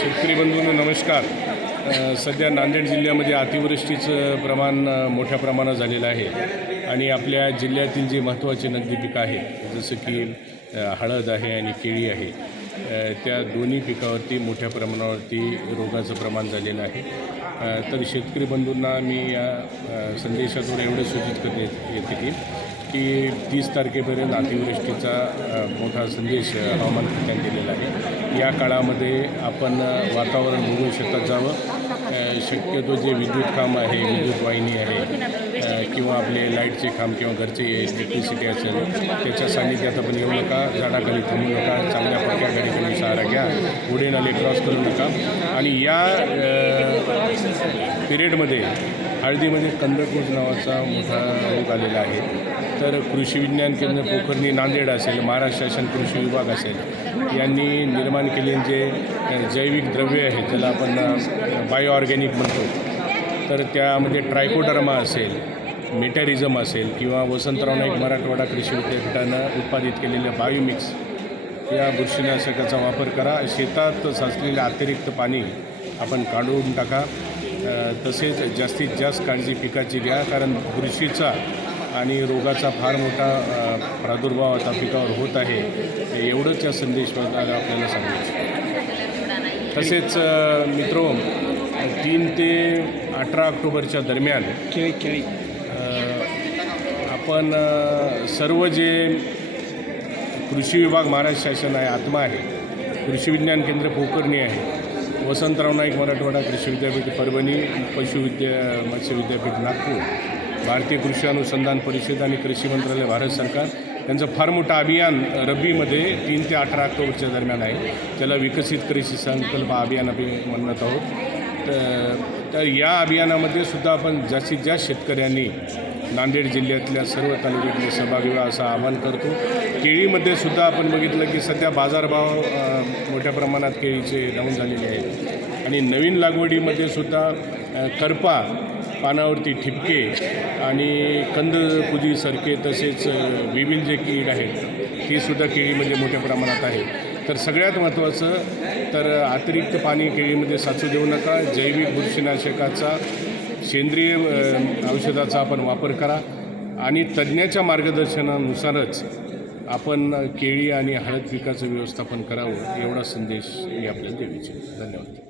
शेतकरी बंधूंनो नमस्कार। सध्या नांदेड जिल्ह्यामध्ये अतिवृष्टीचं प्रमाण मोठ्या प्रमाणात झालेलं आहे आणि आपल्या जिल्ह्यातील जी महत्त्वाची नगदी पिकं आहेत जसं की हळद आहे आणि केळी आहे, त्या दोन्ही पिकावरती मोठ्या प्रमाणावरती रोगाचं प्रमाण झालेलं आहे। तर शेतकरी बंधूंना मी या संदेशातून एवढे सूचित करण्यात येते की 30 तारखेपर्यंत अतिवृष्टीचा मोठा संदेश हवामान खात्याने दिलेला आहे। या काळामध्ये आपण वातावरण बघू शेतात जावं, शक्यतो जे विद्युत काम आहे, विद्युत वाहिनी आहे किंवा आपले लाईटचे काम किंवा घरचे इलेक्ट्रिसिटी असेल त्याच्या सान्निध्यात आपण येऊ नका, झाडाखाली थांबू नका, चांगल्या पक्क्या गाडीखाली सहारा घ्या, पुढे नाले क्रॉस करू नका। आणि या पिरियडमध्ये हळदीमध्ये कंदकुज नावाचा मोठा रोग आलेला आहे। तर कृषी विज्ञान केंद्र पोखर्णी नांदेड असेल, महाराष्ट्र शासन कृषी विभाग असेल यांनी निर्माण केलेले जे जैविक द्रव्य आहेत ज्याला आपण बायो ऑर्गॅनिक म्हणतो, तर त्यामध्ये ट्रायकोडर्मा असेल, मेटॅरिझम असेल किंवा वसंतराव नाईक मराठवाडा कृषी विद्यापीठानं उत्पादित केलेलं बायोमिक्स या बुरशीनाशकाचा वापर करा। शेतात साचलेले अतिरिक्त पाणी आपण काढून टाका। तसेच जास्तीत जास्त काळजी पिकाची घ्या, कारण बुरशीचा आणि रोगाचा फार मोठा प्रादुर्भाव आता पिकावर होत आहे। एवढंच या संदेशाद्वारे आपल्याला सांगायचं। तसेच मित्रो, 3 ते 18 ऑक्टोबरच्या दरम्यान आपण सर्व जे कृषी विभाग महाराष्ट्र शासन आहे, आत्मा आहे, कृषी विज्ञान केंद्र पोखर्णी आहे, वसंतराव नाईक मराठवाडा कृषी विद्यापीठ परभणी, मत्स्य विद्यापीठ नागपूर, भारतीय कृषी अनुसंधान परिषद आणि कृषी मंत्रालय भारत सरकार यांचं फार मोठं अभियान रब्बीमध्ये 3 ते 18 ऑक्टोबरच्या दरम्यान आहे। त्याला विकसित कृषी संकल्प अभियान आपण म्हणत आहोत। तर या अभियानामध्ये सुद्धा आपण जास्तीत जास्त शेतकऱ्यांनी नांदेड जिल्ह्यातल्या सर्व तालुक्यातले सहभागी व्हा असं आवाहन करतो। केळीमध्ये सुद्धा आपण बघितलं की सध्या बाजारभाव मोठ्या प्रमाणात केळीचे डाऊन झालेले आहेत आणि नवीन लागवडीमध्ये सुद्धा करपा, पानावरती ठिपके आणि कंदकुजीसारखे तसेच विविल जे कीड आहेत ती सुद्धा केळीमध्ये मोठ्या प्रमाणात आहे। तर सगळ्यात महत्त्वाचं तर अतिरिक्त पाणी केळीमध्ये साचू देऊ नका। जैविक बुरशीनाशकाचा, सेंद्रिय औषधाचा आपण वापर करा आणि तज्ज्ञाच्या मार्गदर्शनानुसारच आपण केळी आणि हळद पिकाचं व्यवस्थापन करावं, एवढा संदेश मी आपल्याला देऊ इच्छितो। धन्यवाद।